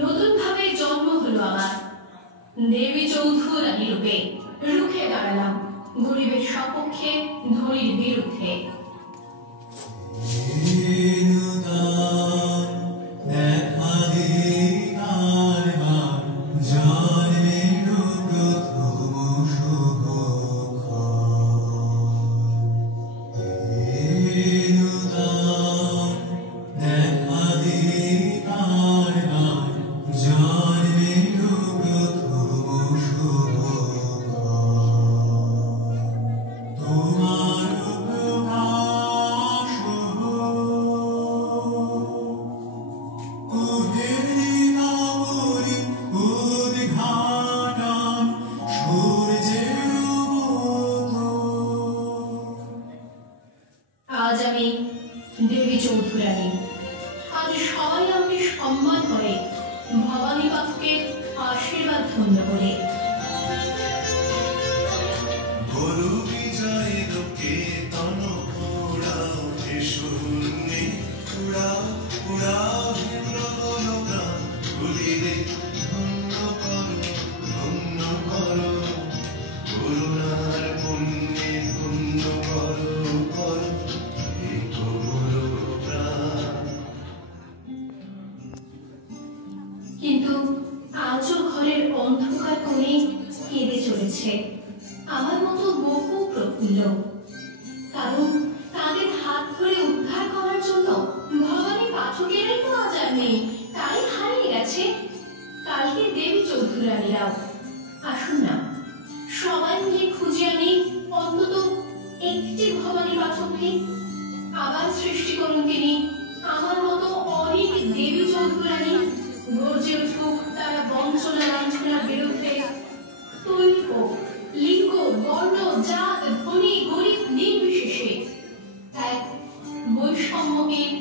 নতুন ভাবে জন্ম হলো আমার। দেবী চৌধুরানী রূপে রুখে দাঁড়ালাম গরিবের সপক্ষে, ধনীর বিরুদ্ধে। আজ আমি দেবী চৌধুরানী, আজ সবাই আমাকে সম্মান করে, ভবানী পাত্রকে আশীর্বাদ ধন্য করে। কিন্তু আজও ঘরের অন্ধকার কোণে কেঁদে চলেছে আমার মতো বহু প্রফুল্ল, কারণ তাদের হাত ধরে উদ্ধার করার জন্য ভবানী পাঠকেরাই তো আজ আর নেই, তাই হারিয়ে গেছে কালকে দেবী চৌধুরানীরাও। আসুন না সবাই মিলে খুঁজে আনি অন্তত একটি ভবানী পাঠককে, আবার সৃষ্টি করুন তিনি আমার মতো অনেক দেবী চৌধুরানী। গর্জে উঠুক তারা বঞ্চনা লাঞ্ছনার বিরুদ্ধে। তৈরি হোক লিঙ্গ, বর্ণ, জাত, ধনী গরিব নির্বিশেষে এক বৈষম্যহীন